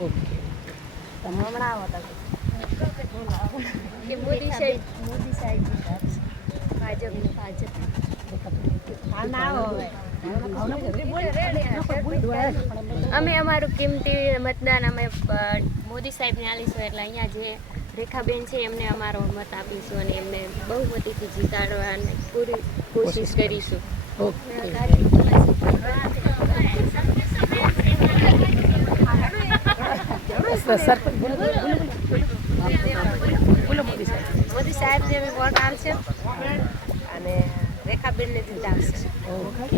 Okay હમણાં આવો તમે કે મોદી સાહેબ ભાજપની ના આવો હવે અમે અમારું કિંમતી મતદાન અમે મોદી સાહેબને આલીશું એટલે અહીંયા જે રેખાબેન છે એમને અમારો મત આપીશું અને એમને બહુમતીથી જીતાડવાની પૂરી કોશિશ કરીશું. ઓકે સરપંચ બોલો મોદી સાહેબ. મોદી સાહેબ જે વોટ આવશે અને રેખાબેનને જીતાડશે. ઓકે